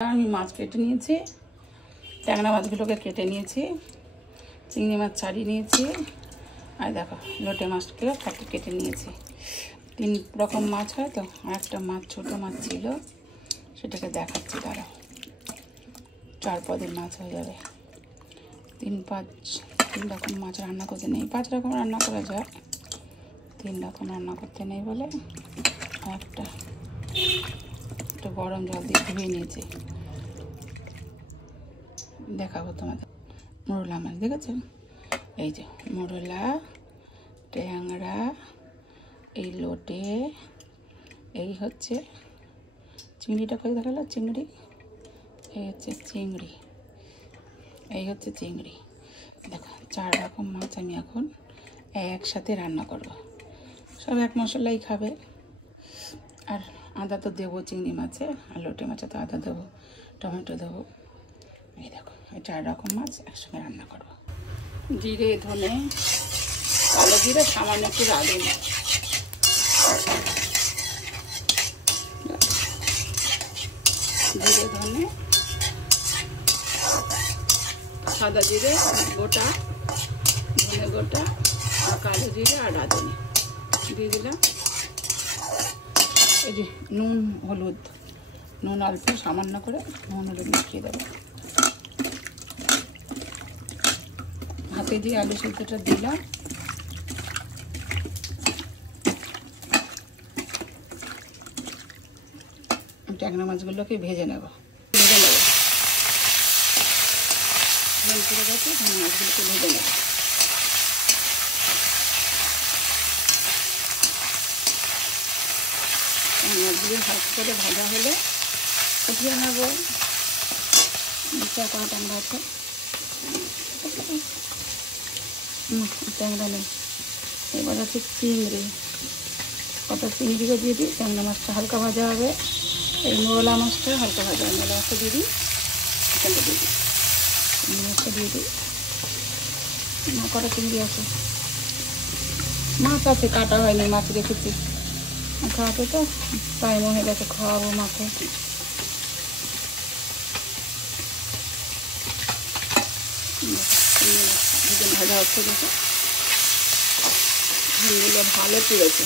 আমি মাছ কেটে নিয়েছি, ট্যাংরা মাছগুলোকে কেটে নিয়েছি, চিংড়ি মাছ ছাড়িয়ে নিয়েছি, আর দেখো লোটে মাছগুলো কেটে নিয়েছি। 3 রকম মাছ হয় তো, আর একটা মাছ ছোটো মাছ ছিল, সেটাকে দেখাচ্ছি দাঁড়াও। 4 পদের মাছ হয়ে যাবে। 3 রকম মাছ রান্না করতে নেই, 5 রকম রান্না করা যায়, 3 রকম রান্না করতে নেই বলে একটা একটু গরম জল দিয়ে ধুয়ে নিয়েছি। দেখাবো তোমাদের। মোরলা মাছ দেখেছো? এই যে মোরলা, ট্যাংরা, এই লোটে, এই হচ্ছে চিংড়িটা করে দেখালো, চিংড়ি, এই হচ্ছে চিংড়ি, এই হচ্ছে চিংড়ি। দেখো 4 রকম মাছ আমি এখন একসাথে রান্না করব। সব এক মশলাই খাবে। আর আদা তো দেবো চিংড়ি মাছে, আর লোটে মাছে তো আদা দেবো, টমেটো দেবো। এই দেখো এই 4 রকম মাছ একসঙ্গে রান্না করবো। জিরে, ধনে, কালো জিরে, সামান্য একটু রাঁধুনি, জিরে, ধনে, সাদা জিরে গোটা, ধনে গোটা, আর কালো জিরে আর রাঁধুনি দিয়ে দিলাম। এই যে নুন, হলুদ, নুন অল্প সামান্য করে নুন হলুদ মিশিয়ে দেবো। হাতে দিয়ে আলু সেদ্ধটা দিলাম। ট্যাংরা মাছগুলোকে ভেজে নেব, তেল করে গেছে, ট্যাংরা মাছগুলোকে ভেজে নেব। মাছগুলো হালকা করে ভাজা হলে উঠিয়ে নেব। 2-4 ট্যাংরা আছে, ট্যাংরা নেই। এবার আছে চিংড়ি, কটা চিংড়িকে দিয়ে দিই। ট্যাংরা মাছটা হালকা ভাজা হবে, এই মোরলা মাছটা হালকা ভাজা হবে। মোরলা মাছটা দিয়ে দিই, এখানটা দিয়ে দিই, মাছটা দিয়ে দিই। কটা চিংড়ি আছে, মাছ আছে কাটা হয়নি, মাছ রেখেছি খাওয়াতে, তো টাইম হয়ে গেছে, খাওয়াবো মাকে। ভাজা হচ্ছে, দেখো ঝোলগুলো ভালো পুড়েছে।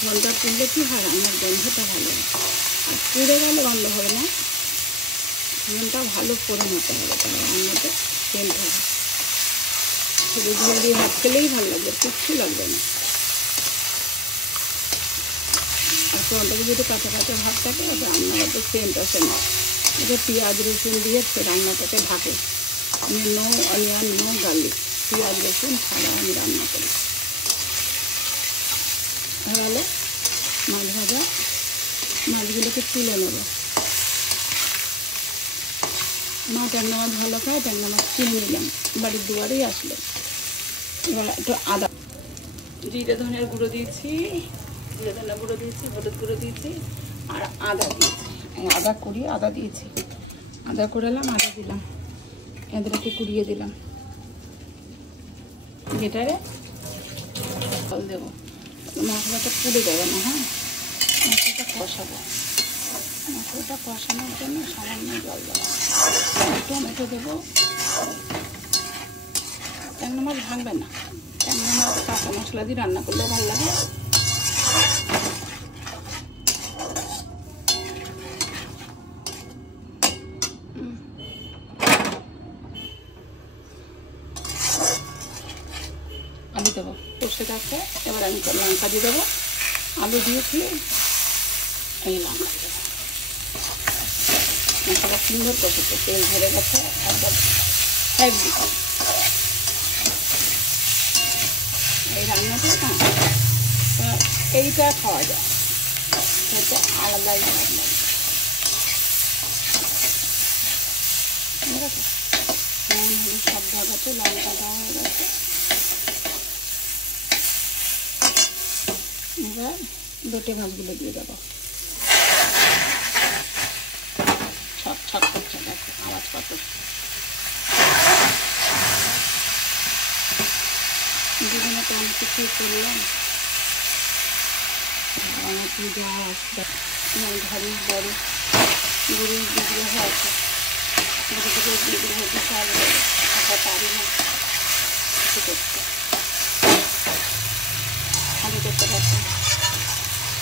ঝোলটা পুড়লে কি হয়, রান্নার গন্ধটা ভালো হয়। আর পুড়ে গেলে গন্ধ হবে না, ঝোলটা ভালো করে নিতে হবে, তাহলে রান্নাতে সেন্ট হবে। শুধু ঝোল দিয়ে ভাত খেলেই ভালো লাগবে, কিচ্ছু লাগবে না। আর কোনটাকে যদি কাঁচা কাঁচা ভাত থাকে, রান্নাটাতে সেন্ট আসে না। এটা পেঁয়াজ রসুন দিয়ে রান্নাটাকে ঢাকে। আমি নো অনিয়ন, নো গার্লিক, পেঁয়াজ রসুন ছাড়া আমি রান্না করি। তাহলে মাছ ভাজা, মাছগুলোকে তুলে নেব। মা ট্যাংরা মাছ ভালো খায়, ট্যাংরা মাছ কিনে নিলাম, বাড়ির দুয়ারেই আসলো। এবার একটু আদা, জিরে ধনের গুঁড়ো দিয়েছি, জিরে ধনের গুঁড়ো দিয়েছি, হলুদ গুঁড়ো দিয়েছি, আর আদা দিয়েছি। আদা কুড়িয়ে আদা দিয়েছি, আদা কুড়ালাম, আদা দিলাম, এদেরকে কুড়িয়ে দিলাম। যেটারে জল দেবো, মশলাটা পুড়ে যাবে না। হ্যাঁ, মশলাটা কষাবো, মশলাটা কষানোর জন্য সামান্য জল দেবো, টমেটো দেবো। ট্যাংরা মাছ ভাঙবে না, ট্যাংরা মাছ কাঁচা মশলা দিয়ে রান্না করলেও ভালো লাগে। আলু দেবো, কষে রাখতে। এবার আমি লঙ্কা দিয়ে দেবো, আলু দিয়েছি, এই লঙ্কা দিয়ে দেবো। মশলা সুন্দর কষেছে, তেল ধরে গেছে একদম হেভি। এই রান্নাটা না, এইটা খাওয়া যায়, সেটা আলাদাই ভালো লাগে। ঠিক আছে, নুন হলুদ সব দেওয়া গেছে, লঙ্কা দেওয়া হয়ে গেছে। এবার লোটে মাছগুলো দিয়ে দেবো। ছক ছক করছে, দেখো আওয়াজ কত। দুজনে তো আমি কিছু করলাম, আমার পুজো আসবে, ঘরের বড় গুঁড়ি বিগ্রহ আছে, ছোটো ছোটো বিগ্রহ বিশাল একটা পারি না কিছু করতে, আগে করতে পারতাম,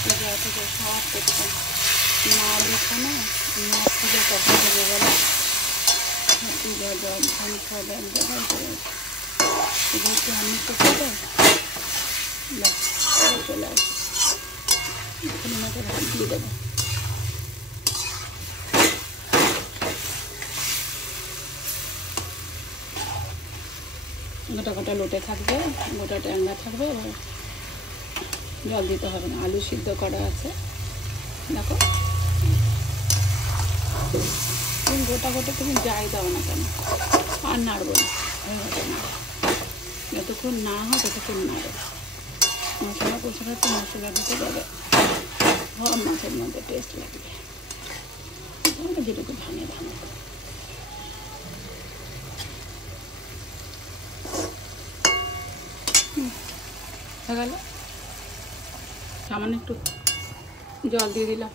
পূজা থেকে সব করতাম। মা দেখো না, মা পুজো করতে হবে বলে পূজা জল ধান খাওয়া এক জায়গায় করে যেহেতু আমি করতে যাই, ব্যাস চলে আসে। এখন আমাকে ভাত দিয়ে দেবো। গোটা গোটা লোটে থাকবে, গোটা ট্যাংরা থাকবে, এবার জল দিতে হবে না। আলু সিদ্ধ করা আছে দেখো, তুমি গোটা গোটা তুমি যাই দাও না কেন আর নাড়বো না, ওইভাবে না, যতক্ষণ না হয় ততক্ষণ নাড়ো। মশলা কষাটা তো মশলা দিতে যাবে, সব মাছের মধ্যে টেস্ট লাগবে, যেটুকু ভাঙে ভাঙে। হয়ে গেল, সামান্য একটু জল দিয়ে দিলাম,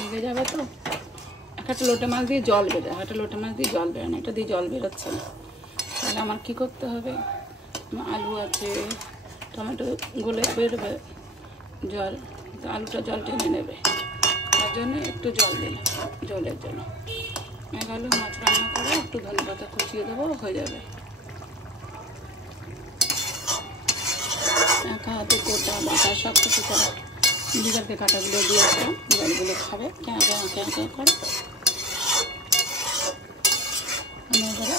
লেগে যাবে তো। একটা লোটে মাছ দিয়ে জল বেরোয়, একটা লোটে মাছ দিয়ে জল বেরোয় না, এটা দিয়ে জল বেরোচ্ছে না। তাহলে আমার কী করতে হবে, আলু আছে, টমেটো গলে বেরোবে জল, তো আলুটা জল টেনে নেবে, তার জন্য একটু জল দিলাম, জলের জন্য। গেল মাছ রান্না করে একটু ধনেপাতা কুচিয়ে দেবো, হয়ে যাবে। একা হাতে কোটা বাটা সব কিছু করা, বিড়ালকে কাটাগুলো দিয়ে আসলাম, বিড়ালগুলো খাবে, ক্যাঁ ক্যাঁ ক্যাঁ ক্যাঁ করে। এবারে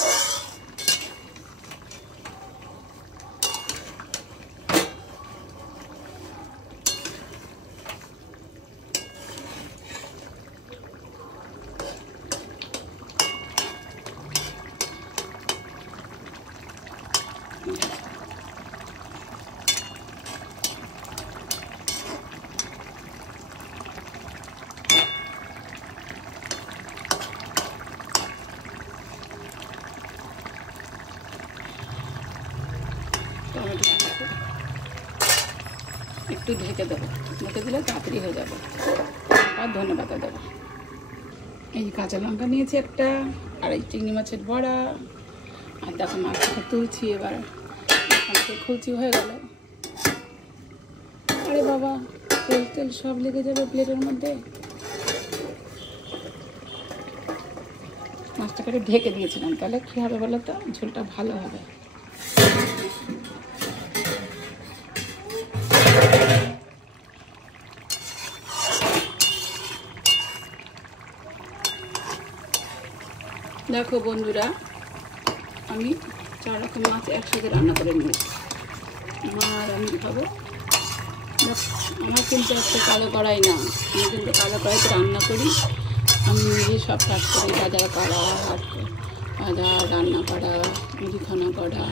টমেটো একটু ঢেকে দেবো, ঢেকে দিলে তাড়াতাড়ি হয়ে যাবে। আর ধনেপাতা দেবো। এই কাঁচা লঙ্কা নিয়েছি একটা, আর এই চিংড়ি মাছের বড়া, আর দেখো মাছটাকে তুলছি, এবার খুলছি, হয়ে গেল। আরে বাবা, তেল তেল সব লেগে যাবে প্লেটের মধ্যে। মাছটাকে ঢেকে দিয়েছিলাম, তাহলে কী হবে বলো তো, ঝোলটা ভালো হবে। দেখো বন্ধুরা, আমি 4 রকম মাছ একসাথে রান্না করে নিয়েছি, মা আর আমি খাবো। আমার কিন্তু একটা কালো কড়াই না, আমি কিন্তু কালো কড়াইতে রান্না করি, আমি নিজে সব কাজ করি, বাজার করা, হাট বাজার, রান্না করা, মুদিখানা করা,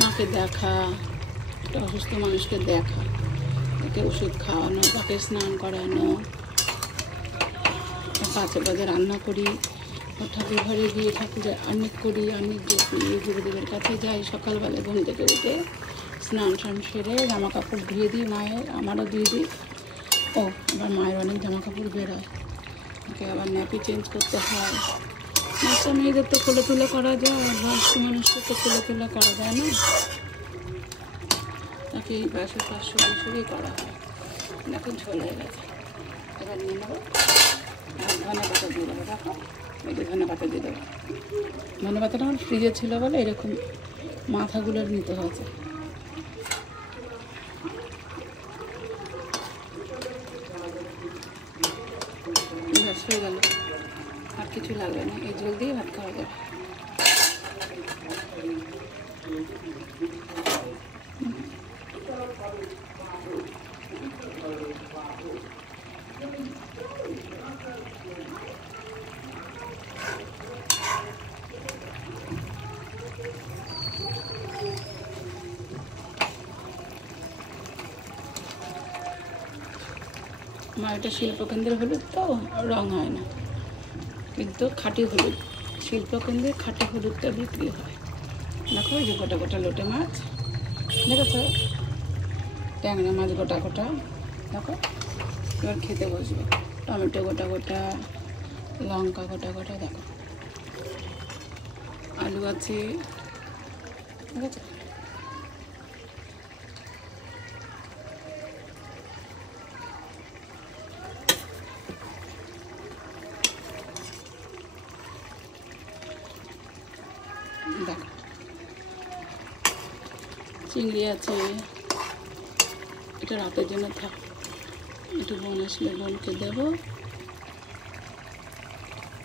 মাকে দেখা, একটা অসুস্থ মানুষকে দেখা, তাকে ওষুধ খাওয়ানো, তাকে স্নান করানো, কাছে বাজে রান্না করি, ঠাকুর ঘরে গিয়ে ঠাকুরের আর্নিক করি, আর্নিক দেখি, গুরুদেবের কাছে যাই, সকালবেলা ঘুম থেকে উঠে স্নান টান সেরে জামা কাপড় ধুয়ে দিই, মায়ের আমারও দিয়ে দিই। ও আবার মায়ের অনেক জামা কাপড় বেরোয়, ওকে আবার ন্যাপি চেঞ্জ করতে হয়। বাচ্চা মেয়েদের তো কোলে তুলে করা যায়, আর বয়স্ক মানুষকে তো কোলে তুলে করা যায় না, তাকে এই পাশে সরিয়ে করা হয়। দেখো ঝোল হয়ে গেছে, এবার নিয়ে নেবো, আর ধনেপাতা দিয়ে দেবো। দেখো এই যে ধনেপাতা দিয়ে দেবো, ধনেপাতাটা আমার ফ্রিজে ছিল বলে এরকম মাথাগুলো নিতে হয়েছে। ব্যাস হয়ে গেল, আর কিছু লাগবে না, এই ঝোল দিয়ে ভাত খাওয়া যাবে। আমার এটা শিল্পকেন্দ্রের হলুদ তো রং হয় না, কিন্তু খাঁটি হলুদ, শিল্পকেন্দ্রের খাঁটি হলুদটা বিক্রি হয়। দেখো এই যে গোটা গোটা লোটে মাছ, দেখেছ, ট্যাংরা মাছ গোটা গোটা, দেখো এবার খেতে বসবে। টমেটো গোটা গোটা, লঙ্কা গোটা গোটা, দেখো আলু আছে, ঠিক আছে। দেখো চিংড়ি আছে, এটা রাতের জন্য থাক। একটু বোন আসলে বোনকে দেবো,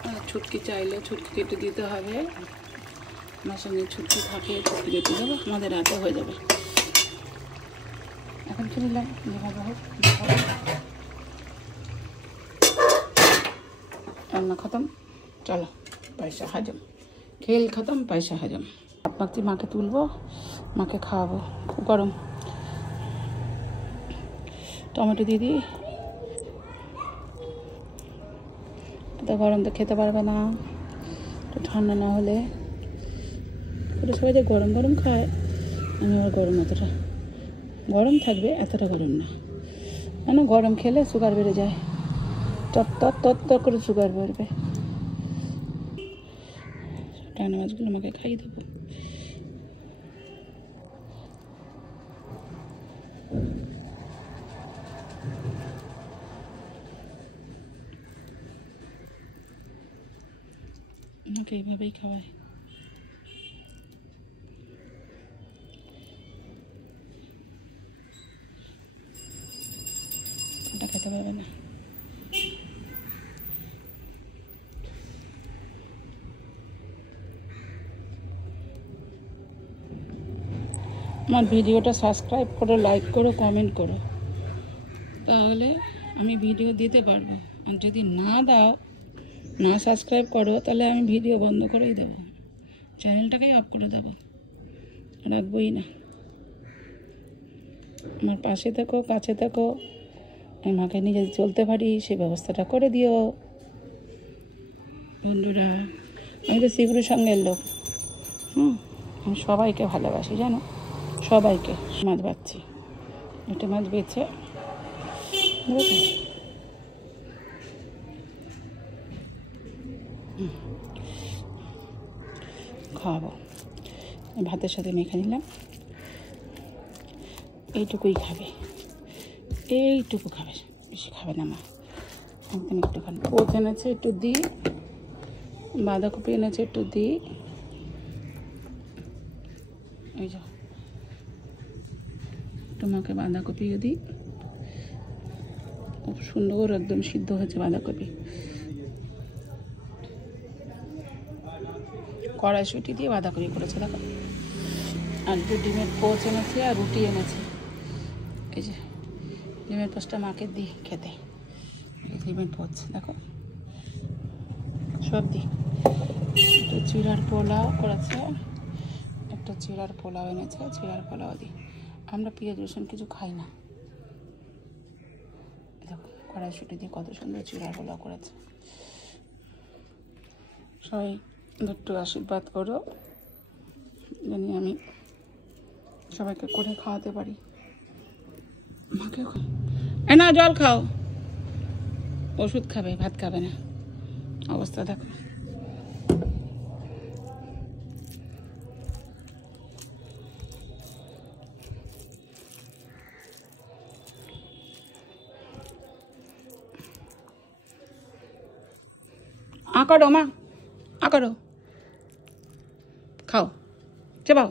আর ছুটকি চাইলে ছুটকি কেটে দিতে হবে। আমার সঙ্গে ছুটকি থাকে, ছুটকি কেটে দেবো, আমাদের রাতে হয়ে যাবে। এখন কি নিলাম, যেভাবে হোক রান্না খতম। চলো পয়সা হাজম, খেল খতম, পয়সা হাজম। ভাবছি মাকে তুলবো, মাকে খাওয়াবো। খুব গরম, টমেটো দিয়ে দিই। এত গরম তো খেতে পারবে না, একটু ঠান্ডা না হলে। ওটা সবাই যে গরম গরম খায়, আমি আবার গরম অতটা গরম থাকবে, এতটা গরম না। কেন গরম খেলে সুগার বেড়ে যায়, তত করে সুগার বেড়বে। টানা মাছগুলো আমাকে খাইয়ে দেবো। আমাকে এইভাবেই খাওয়ায়। ওটা খেতে পারবে না। আমার ভিডিওটা সাবস্ক্রাইব করো, লাইক করো, কমেন্ট করো, তাহলে আমি ভিডিও দিতে পারবো। আর যদি না দাও, না সাবস্ক্রাইব করো, তাহলে আমি ভিডিও বন্ধ করেই দেবো, চ্যানেলটাকেই অফ করে দেবো, রাখবোই না। আমার পাশে থেকো, কাছে থেকো, আমাকে নিজে চলতে পারি সে ব্যবস্থাটা করে দিও বন্ধুরা। আমি তো শিবুর সঙ্গের লোক, আমি সবাইকে ভালোবাসি জানো, সবাইকে। মাছ বাচ্ছি, এটা মাছ বেছে বুঝেছি। খাওয়াবো, ভাতের সাথে মেখে নিলাম। এইটুকুই খাবে, এইটুকু খাবে, বেশি খাবে না মা, একদম একটুখানি। পোচ এনেছে একটু দিই, বাঁধাকপি এনেছে একটু দিই, এই যে তোমাকে বাঁধাকপিও দিই। খুব সুন্দর একদম সিদ্ধ হয়েছে বাঁধাকপি। কড়াইশুঁটি দিয়ে বাঁধাকপি করেছে দেখো। আর একটু ডিমের পোচ এনেছে আর রুটি এনেছে। এই যে ডিমের পোচটা মাকে দিই খেতে, ডিমের পোচ দেখো সব দিই। একটু চিড়ার পোলাও করেছে, একটা চিড়ার পোলাও এনেছে, চিড়ার পোলাও দিই। আমরা পেঁয়াজ রসুন কিছু খাই না। দেখো কড়াইশুঁটি দিয়ে কত সুন্দর চিড়ার পোলাও করেছে। সবাই একটু আশীর্বাদ করো, জানি আমি সবাইকে করে খাওয়াতে পারি। মাকে না জল খাও, ওষুধ খাবে, ভাত খাবে না, অবস্থা দেখো। করো মা, করো, খাও, চেপাও।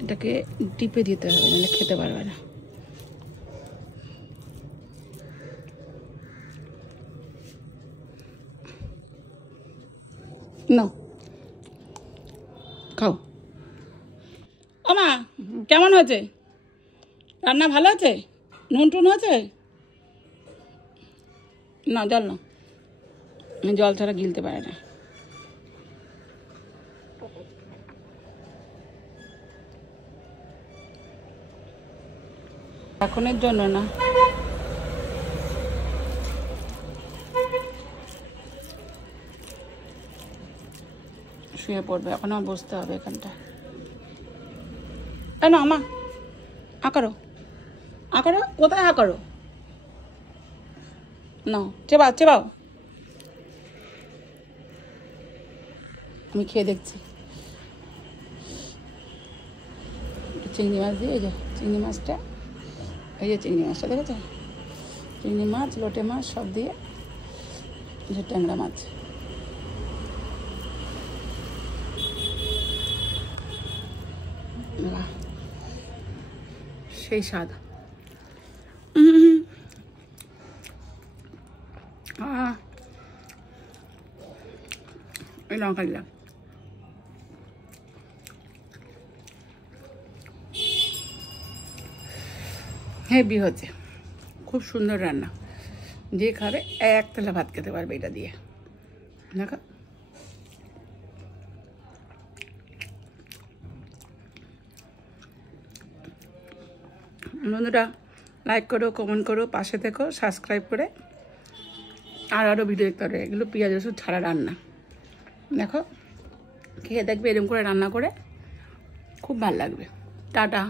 এটাকে টিপে দিতে হবে, নাহলে খেতে পারবে না। না খাও। ও মা কেমন হয়েছে রান্না, ভালো আছে? নুন টুন হয়েছে? না জল না, জল ছাড়া গিলতে পারে না। এখনের জন্য না, শুয়ে পড়বে, এখন আমার বসতে হবে এখানটা। না মা করো, করো, কোথায় করো? না, চেবাও চেবাও। আমি খেয়ে দেখছি। চিংড়ি মাছ দিয়ে, এই যে চিংড়ি মাছটা, এই যে চিংড়ি মাছটা দেখেছো? চিংড়ি মাছ, লোটে মাছ সব দিয়ে, যে ট্যাংরা মাছ। সেই স্বাদ। এই লঙ্কা দিলাম। হেভি হচ্ছে, খুব সুন্দর রান্না। যে খাবে এক থালা ভাত খেতে পারবে এটা দিয়ে। দেখো, বন্ধুরা লাইক করো, কমেন্ট করো, পাশে থেকো, সাবস্ক্রাইব করে। আরও ভিডিও দেখতে পারবে। এগুলো পেঁয়াজ রসুন ছাড়া রান্না। দেখো, খেয়ে দেখবে এরকম করে রান্না করে, খুব ভালো লাগবে। টাটা।